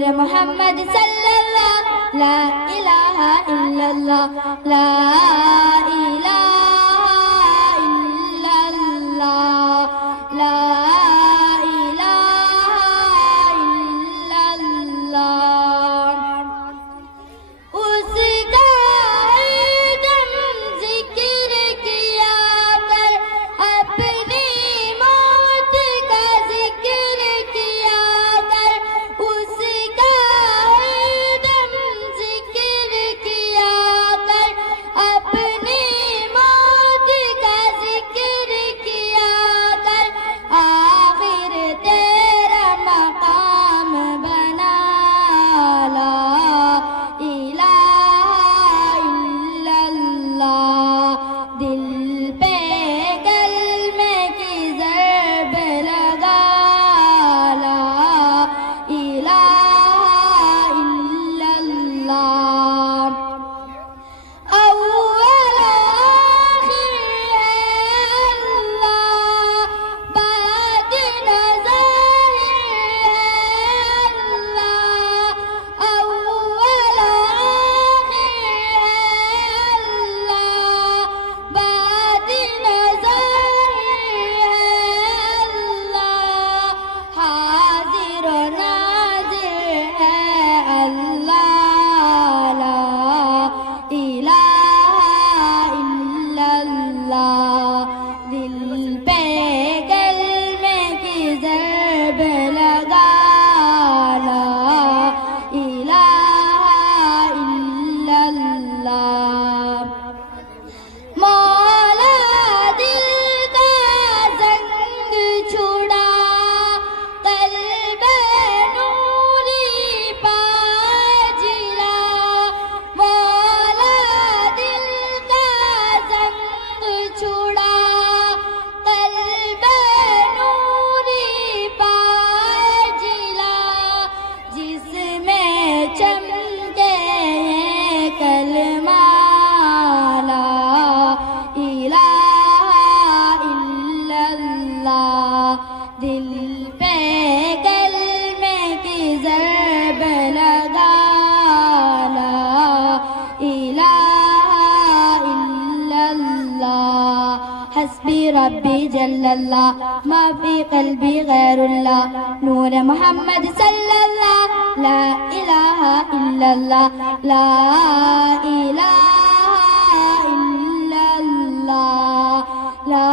नूर मोहम्मद सल्लल्लाहु ला इलाहा इल्लल्लाह ला इलाहा इल्लल्लाह ला इलाहा इल्लल्लाह उसका हरदम जिक्र किया कर अपनी मौत का जिक्र किया कर उसका हरदम जिक्र किया कर अपनी मौत का जिक्र किया कर आखिर तेरा मकाम बना ला इलाहा इल्लल्लाह दिल पे कलमे की ज़रब लगा ला इलाहा इल्लल्लाह अव्वल आखिर है अल्लाह बातिन ज़ाहिर है अल्लाह अव्वल आखिर है अल्लाह बातिन ज़ाहिर है अल्लाह हाज़िर व नाज़िर है अल्लाह ला इलाहा इल्लल्लाह दिल पे कलमे की ज़रब लगा ला इलाहा इल्लल्लाह मौला दिल का जंग छुड़ा कल्बे नूरी पाजिला मौला दिल का जंग छुड़ा कल्बे नूरी पाजिला जिसमें चमके हैं कलमा ला इलाहा इल्लल्लाह दिल पे कलमे की ज़रब लगा ला इलाहा इल्लल्लाह हस्बी रब्बी जल्लल्लाह मा फी क़ल्बी गैरुल्लाह नूर मोहम्मद सल्लल्लाहु ला इलाहा इल्लल्लाह ला इलाहा इल्लल्लाह ला